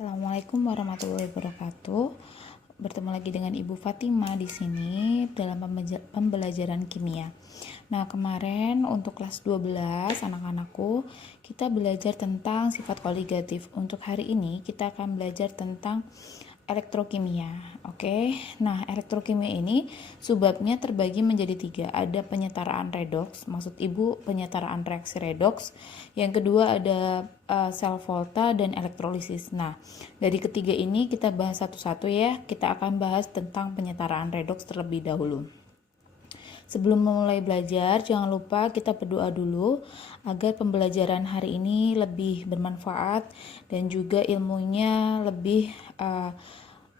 Assalamualaikum warahmatullahi wabarakatuh. Bertemu lagi dengan Ibu Fatima di sini dalam pembelajaran kimia. Nah, kemarin untuk kelas 12 anak-anakku, kita belajar tentang sifat koligatif. Untuk hari ini kita akan belajar tentang elektrokimia. Oke. Nah, elektrokimia ini subbabnya terbagi menjadi 3. Ada penyetaraan redoks, maksud Ibu penyetaraan reaksi redoks. Yang kedua ada sel volta dan elektrolisis. Nah, dari ketiga ini kita bahas satu-satu ya. Kita akan bahas tentang penyetaraan redoks terlebih dahulu. Sebelum memulai belajar, jangan lupa kita berdoa dulu agar pembelajaran hari ini lebih bermanfaat dan juga ilmunya lebih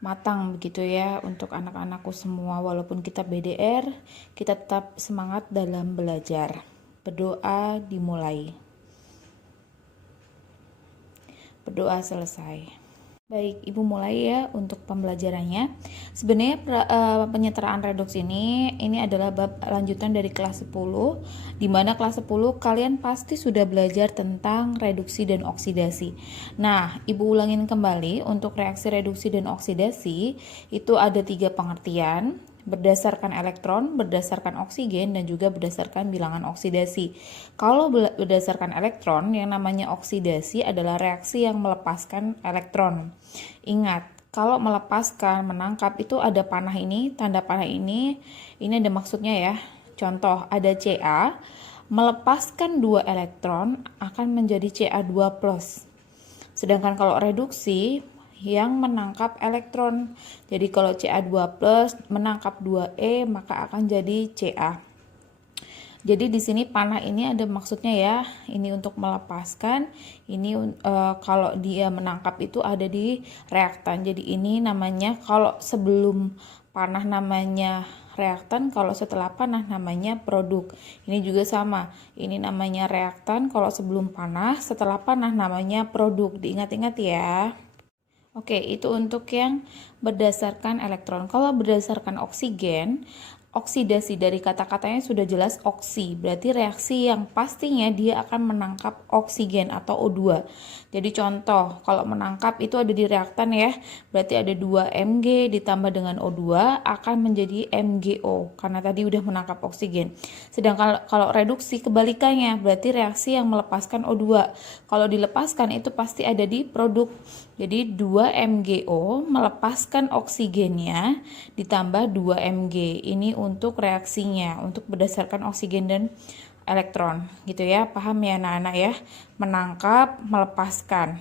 matang begitu ya untuk anak-anakku semua. Walaupun kita BDR, kita tetap semangat dalam belajar. Berdoa dimulai. Berdoa selesai. Baik, Ibu mulai ya untuk pembelajarannya. Sebenarnya penyetaraan redoks ini adalah bab lanjutan dari kelas 10, di mana kelas 10 kalian pasti sudah belajar tentang reduksi dan oksidasi. Nah, Ibu ulangin kembali untuk reaksi reduksi dan oksidasi itu ada 3 pengertian. Berdasarkan elektron, berdasarkan oksigen, dan juga berdasarkan bilangan oksidasi. Kalau berdasarkan elektron, yang namanya oksidasi adalah reaksi yang melepaskan elektron. Ingat, kalau melepaskan, menangkap itu ada panah ini, tanda panah ini ada maksudnya ya. Contoh, ada Ca, melepaskan 2 elektron akan menjadi Ca2+. Sedangkan kalau reduksi, yang menangkap elektron. Jadi kalau Ca2+ menangkap 2E maka akan jadi Ca. Jadi di sini panah ini ada maksudnya ya. Ini untuk melepaskan, ini kalau dia menangkap itu ada di reaktan. Jadi ini namanya kalau sebelum panah namanya reaktan, kalau setelah panah namanya produk. Ini juga sama. Ini namanya reaktan, kalau sebelum panah, setelah panah namanya produk. Diingat-ingat ya. Oke, itu untuk yang berdasarkan elektron. Kalau berdasarkan oksigen, oksidasi dari kata-katanya sudah jelas oksi. Berarti reaksi yang pastinya dia akan menangkap oksigen atau O2. Jadi contoh, kalau menangkap itu ada di reaktan ya. Berarti ada 2 Mg ditambah dengan O2 akan menjadi MgO karena tadi udah menangkap oksigen. Sedangkan kalau reduksi kebalikannya, berarti reaksi yang melepaskan O2. Kalau dilepaskan itu pasti ada di produk. Jadi 2 MgO melepaskan oksigennya ditambah 2 Mg. Ini untuk reaksinya, untuk berdasarkan oksigen dan elektron. Gitu ya, paham ya anak-anak ya? Menangkap, melepaskan.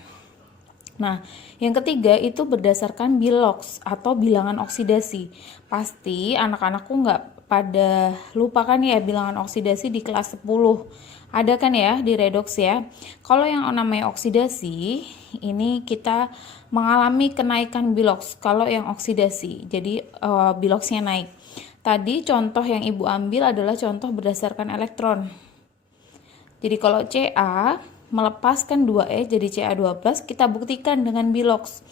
Nah, yang ketiga itu berdasarkan biloks atau bilangan oksidasi. Pasti anak-anakku nggak pada lupakan ya bilangan oksidasi di kelas 10. Ada kan ya di redoks ya. Kalau yang namanya oksidasi, ini kita mengalami kenaikan biloks kalau yang oksidasi. Jadi biloksnya naik. Tadi contoh yang Ibu ambil adalah contoh berdasarkan elektron. Jadi kalau Ca melepaskan 2E jadi Ca2+, kita buktikan dengan biloks.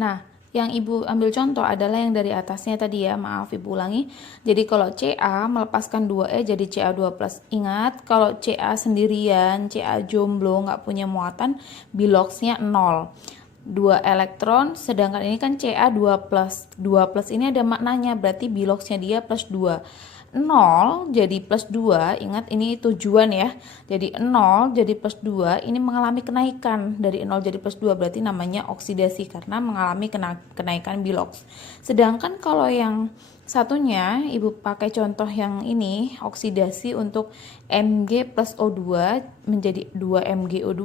Nah, yang Ibu ambil contoh adalah yang dari atasnya tadi ya, maaf Ibu ulangi. Jadi kalau Ca melepaskan 2E jadi Ca2+. Ingat, kalau Ca sendirian, Ca jomblo, nggak punya muatan, biloksnya 0. 2 elektron, sedangkan ini kan Ca2+. 2+ ini ada maknanya, berarti biloksnya dia plus 2. 0 jadi plus 2, ingat ini tujuan ya. Jadi 0 jadi plus 2, ini mengalami kenaikan. Dari 0 jadi plus 2 berarti namanya oksidasi karena mengalami kenaikan biloks. Sedangkan kalau yang satunya, Ibu pakai contoh yang ini, oksidasi untuk Mg plus O2 menjadi 2 MgO2.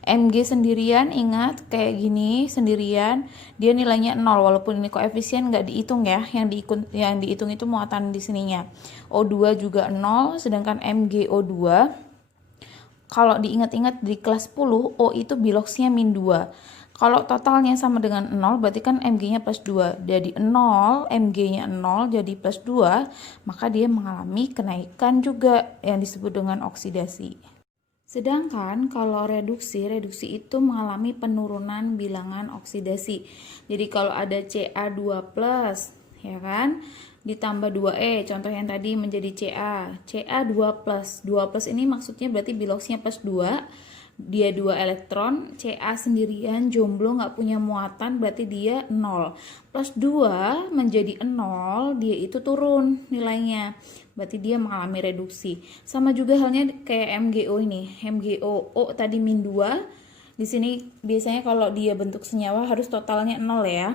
Mg sendirian, ingat kayak gini, sendirian, dia nilainya 0, walaupun ini koefisien nggak dihitung ya, yang dihitung itu muatan di sininya. O2 juga 0, sedangkan MgO2, kalau diingat-ingat di kelas 10, O itu biloksnya min 2. Kalau totalnya sama dengan 0, berarti kan Mg-nya plus 2. Jadi 0, Mg-nya 0 jadi plus 2, maka dia mengalami kenaikan juga yang disebut dengan oksidasi. Sedangkan kalau reduksi itu mengalami penurunan bilangan oksidasi. Jadi kalau ada Ca2+, ya kan, ditambah 2E, contoh yang tadi menjadi Ca2+. 2+ ini maksudnya berarti biloksnya plus 2. dia 2 elektron, Ca sendirian jomblo nggak punya muatan, berarti dia 0. Plus 2 menjadi 0, dia itu turun nilainya, berarti dia mengalami reduksi. Sama juga halnya kayak MgO ini, MgO O tadi min 2, di sini biasanya kalau dia bentuk senyawa harus totalnya 0 ya.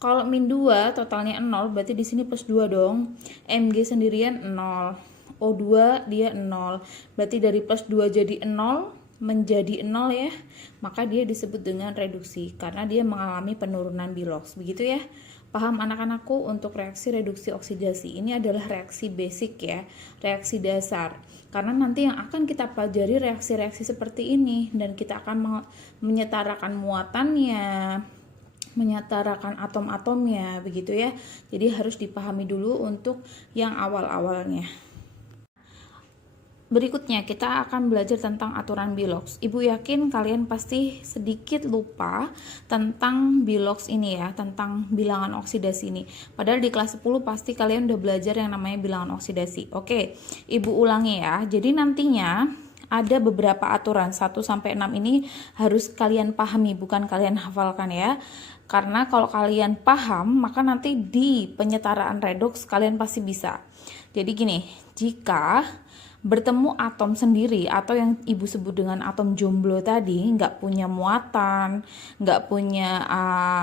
Kalau min 2 totalnya 0, berarti di sini plus 2 dong. Mg sendirian 0. O2 dia 0. Berarti dari plus 2 jadi 0 menjadi 0 ya. Maka dia disebut dengan reduksi karena dia mengalami penurunan bilox. Begitu ya. Paham anak-anakku untuk reaksi reduksi oksidasi. Ini adalah reaksi basic ya, reaksi dasar. Karena nanti yang akan kita pelajari reaksi-reaksi seperti ini dan kita akan menyetarakan muatannya, menyetarakan atom-atomnya, begitu ya. Jadi harus dipahami dulu untuk yang awal-awalnya. Berikutnya kita akan belajar tentang aturan Bilox. Ibu yakin kalian pasti sedikit lupa tentang Bilox ini ya, tentang bilangan oksidasi ini. Padahal di kelas 10 pasti kalian udah belajar yang namanya bilangan oksidasi. Oke, Ibu ulangi ya. Jadi nantinya ada beberapa aturan 1 sampai 6 ini harus kalian pahami, bukan kalian hafalkan ya. Karena kalau kalian paham, maka nanti di penyetaraan redoks kalian pasti bisa. Jadi gini, jika bertemu atom sendiri atau yang ibu sebut dengan atom jomblo tadi, nggak punya muatan, nggak punya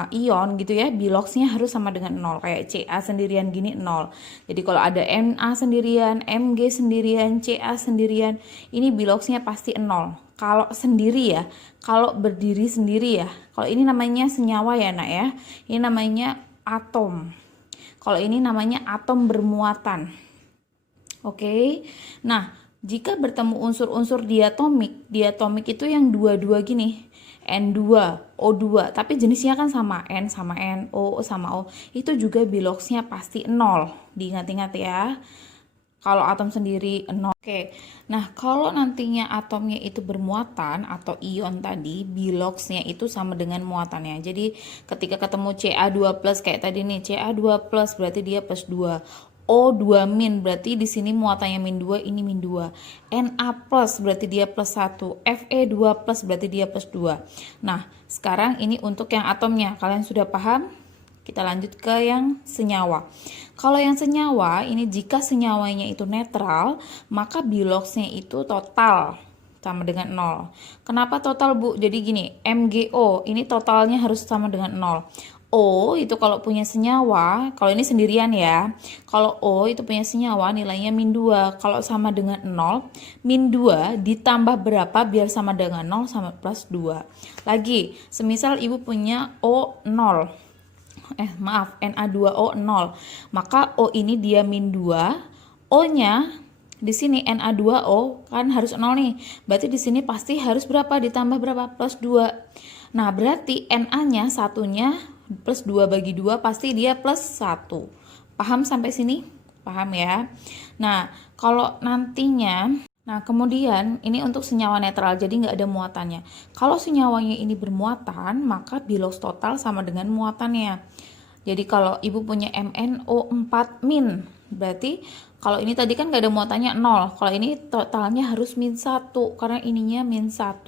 ion gitu ya, biloxnya harus sama dengan 0. Kayak Ca sendirian gini 0. Jadi kalau ada Na sendirian, Mg sendirian, Ca sendirian, ini biloxnya pasti 0. Kalau sendiri ya, kalau berdiri sendiri ya, kalau ini namanya senyawa ya nak ya, ini namanya atom. Kalau ini namanya atom bermuatan. Oke, nah jika bertemu unsur-unsur diatomik, diatomik itu yang dua-dua gini, N2, O2, tapi jenisnya kan sama, N sama N, O sama O, itu juga biloxnya pasti 0, diingat-ingat ya, kalau atom sendiri 0. Oke, nah kalau nantinya atomnya itu bermuatan atau ion tadi, biloxnya itu sama dengan muatannya. Jadi ketika ketemu Ca2+ kayak tadi nih, Ca2+ berarti dia plus 2. O2 min berarti di sini muatannya min 2, ini min 2. Na plus berarti dia plus 1. Fe2 plus berarti dia plus 2. Nah, sekarang ini untuk yang atomnya. Kalian sudah paham? Kita lanjut ke yang senyawa. Kalau yang senyawa, ini jika senyawanya itu netral, maka biloxnya itu total sama dengan 0. Kenapa total, Bu? Jadi gini, MgO ini totalnya harus sama dengan 0. O itu kalau punya senyawa, kalau ini sendirian ya, kalau O itu punya senyawa nilainya min 2. Kalau sama dengan 0, min 2 ditambah berapa biar sama dengan 0 sama plus 2. Lagi, semisal ibu punya O 0, Na2O 0, maka O ini dia min 2, O nya di sini Na2O kan harus 0 nih, berarti di sini pasti harus berapa ditambah berapa, plus 2. Nah berarti Na nya satunya plus 2 bagi 2 pasti dia plus 1. Paham sampai sini? Paham ya? Nah, kalau nantinya, nah kemudian ini untuk senyawa netral, jadi nggak ada muatannya. Kalau senyawanya ini bermuatan, maka bilox total sama dengan muatannya. Jadi kalau ibu punya MnO4 min, berarti kalau ini tadi kan nggak ada muatannya 0. Kalau ini totalnya harus min 1, karena ininya min 1.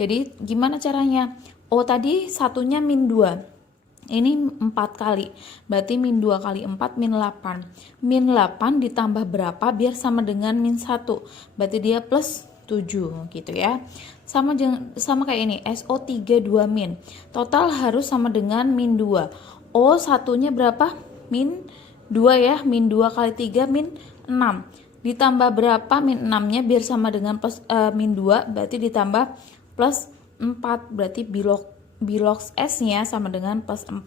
Jadi gimana caranya? O tadi satunya min 2. Ini 4 kali, berarti min 2 kali 4 min 8. Min 8 ditambah berapa biar sama dengan min 1, berarti dia plus 7 gitu ya. Sama kayak ini, SO3 2 min. Total harus sama dengan min 2. O satunya berapa? Min 2 ya, min 2 kali 3 min 6. Ditambah berapa min 6 nya biar sama dengan plus min 2, berarti ditambah plus 4, berarti bilox S-nya sama dengan plus 4.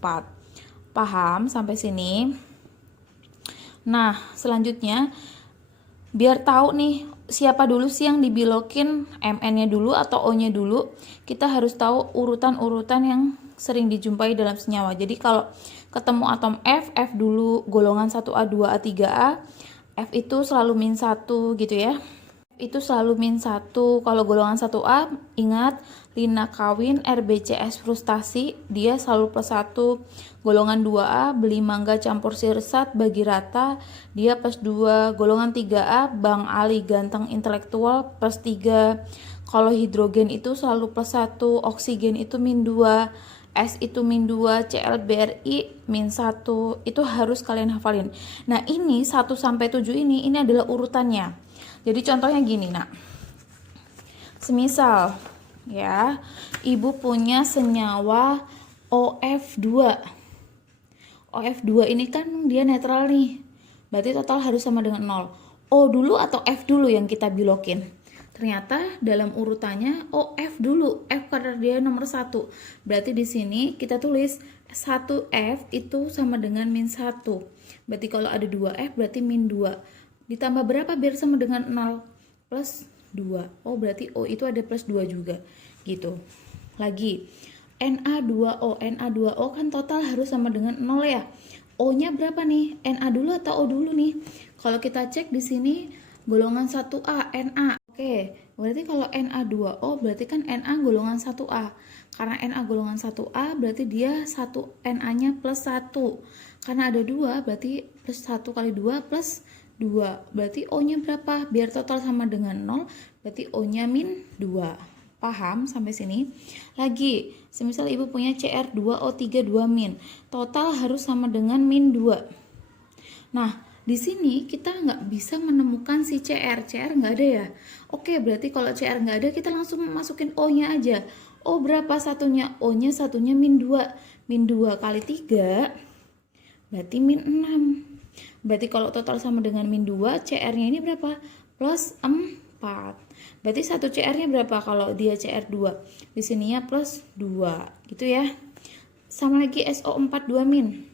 Paham sampai sini? Nah, selanjutnya biar tahu nih siapa dulu sih yang dibilokin, Mn-nya dulu atau O-nya dulu, kita harus tahu urutan-urutan yang sering dijumpai dalam senyawa. Jadi kalau ketemu atom F, F dulu golongan 1A, 2A, 3A, F itu selalu min 1 gitu ya. Itu selalu min 1. Kalau golongan 1A, ingat Lina kawin RBCS frustasi, dia selalu plus 1. Golongan 2A, beli mangga campur sirsat bagi rata, dia plus 2. Golongan 3A, Bang Ali ganteng intelektual plus 3. Kalau hidrogen itu selalu plus 1, oksigen itu min 2, S itu min 2, ClBrI min 1. Itu harus kalian hafalin. Nah, ini 1 sampai 7 ini adalah urutannya. Jadi contohnya gini, Nak. Semisal ya, Ibu punya senyawa OF2. OF2 ini kan dia netral nih. Berarti total harus sama dengan 0. O dulu atau F dulu yang kita belokin? Ternyata dalam urutannya F dulu, F karena dia nomor 1. Berarti di sini kita tulis 1F itu sama dengan min 1. Berarti kalau ada 2F berarti min 2. Ditambah berapa biar sama dengan 0? Plus 2. Oh, berarti O itu ada plus 2 juga. Gitu. Lagi, Na2O. Na2O kan total harus sama dengan 0 ya. O-nya berapa nih? Na dulu atau O dulu nih? Kalau kita cek di sini golongan 1A, Na. Oke, berarti kalau Na2O berarti kan Na golongan 1A. Karena Na golongan 1A berarti dia 1 Na-nya plus 1. Karena ada 2 berarti plus 1 kali 2 plus 2. Berarti O-nya berapa? Biar total sama dengan 0, berarti O-nya min 2. Paham sampai sini? Lagi, semisal Ibu punya Cr2O3 2 min. Total harus sama dengan min 2. Nah, di sini kita nggak bisa menemukan si CR nggak ada ya. Oke, berarti kalau CR nggak ada kita langsung masukin O-nya aja. O berapa satunya? O-nya satunya min 2. Min 2 kali 3 berarti min 6. Berarti kalau total sama dengan min 2, CR-nya ini berapa? Plus 4. Berarti 1 CR-nya berapa kalau dia CR2? Di sininya plus 2. Gitu ya. Sama lagi SO4 2 min.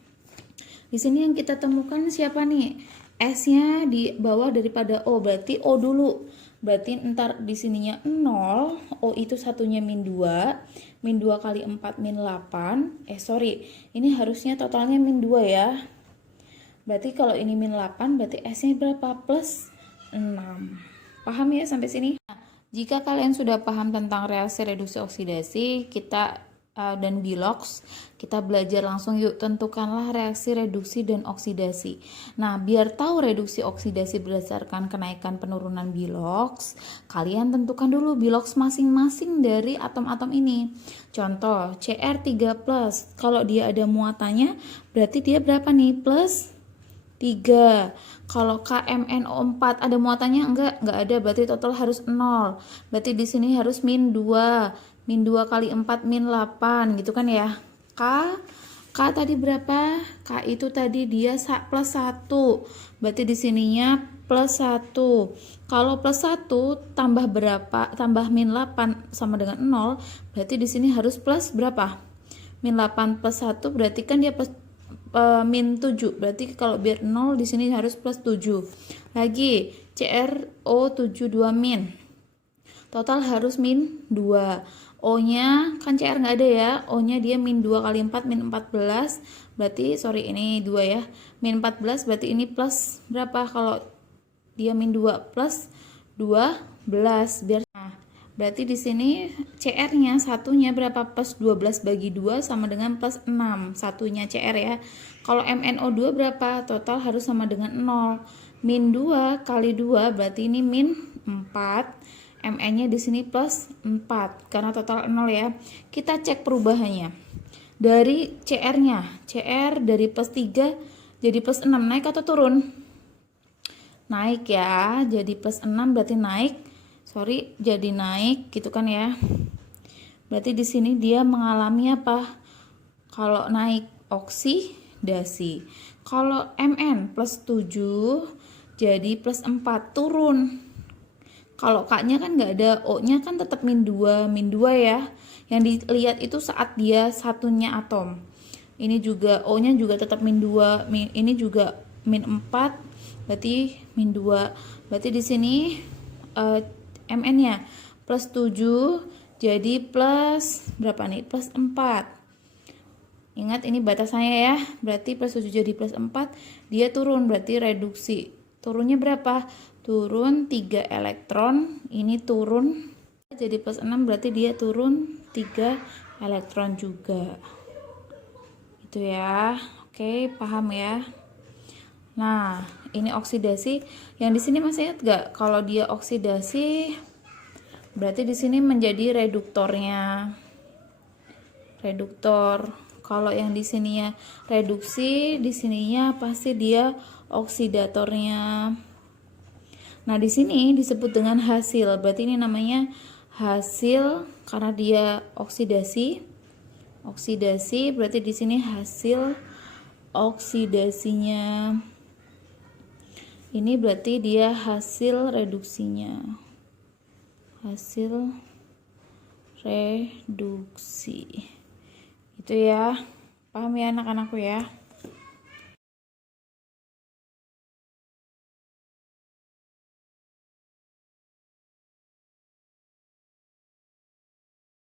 Di sini yang kita temukan siapa nih? S-nya di bawah daripada O, berarti O dulu. Berarti ntar di sininya 0, O itu satunya min 2. Min 2 kali 4 min 8. Ini harusnya totalnya min 2 ya. Berarti kalau ini min 8, berarti S-nya berapa? Plus 6. Paham ya sampai sini? Nah, jika kalian sudah paham tentang reaksi reduksi oksidasi, dan bilox, kita belajar langsung yuk. Tentukanlah reaksi reduksi dan oksidasi. Nah, biar tahu reduksi oksidasi berdasarkan kenaikan penurunan bilox, kalian tentukan dulu bilox masing-masing dari atom-atom ini. Contoh, Cr3+, kalau dia ada muatannya, berarti dia berapa nih? Plus 3. Kalau KMNO4 ada muatannya? Enggak ada, berarti total harus 0. Berarti di sini harus min 2. Min 2 kali 4 min 8 gitu kan ya. K tadi berapa? K itu tadi dia plus 1. Berarti di sininya plus 1. Kalau plus 1 tambah berapa? Tambah min 8 sama dengan 0. Berarti di sini harus plus berapa? Min 8 plus 1 berarti kan dia plus min 7. Berarti kalau biar 0 di sini harus plus 7. Lagi CrO7 2 min. Total harus min 2. O-nya kan CR nggak ada ya. O-nya dia min 2 kali 4 min 14. Berarti ini 2 ya. Min 14 berarti ini plus berapa kalau dia min 2? Plus 12. Berarti di sini CR-nya satunya berapa? Plus 12 bagi 2 sama dengan plus 6. Satunya CR ya. Kalau MnO2 berapa? Total harus sama dengan 0. Min 2 kali 2 berarti ini min 4. Mn-nya di sini plus 4 karena total 0 ya. Kita cek perubahannya. Dari CR-nya, CR dari plus 3 jadi plus 6, naik atau turun? Naik ya. Jadi plus 6 berarti naik. Jadi naik gitu kan ya. Berarti di sini dia mengalami apa? Kalau naik oksidasi. Kalau Mn plus 7 jadi plus 4, turun. Kalau K-nya kan nggak ada, O-nya kan tetap min 2 ya. Yang dilihat itu saat dia satunya atom. Ini juga O-nya juga tetap min 2, ini juga min 4, berarti min 2. Berarti di sini Mn-nya plus 7 jadi plus berapa nih? Plus 4. Ingat ini batasannya ya. Berarti plus 7 jadi plus 4, dia turun berarti reduksi. Turunnya berapa? Turun 3 elektron. Ini turun jadi plus 6 berarti dia turun 3 elektron juga. Itu ya. Oke, paham ya. Nah, ini oksidasi. Yang di sini masih ingat gak? Kalau dia oksidasi Berarti di sini menjadi reduktornya. Reduktor. Kalau yang di sininya reduksi, di sininya pasti dia oksidatornya. Nah, di sini disebut dengan hasil. Berarti ini namanya hasil karena dia oksidasi. Oksidasi berarti di sini hasil oksidasinya. Ini berarti dia hasil reduksinya. Hasil reduksi. Itu ya. Paham ya anak-anakku ya?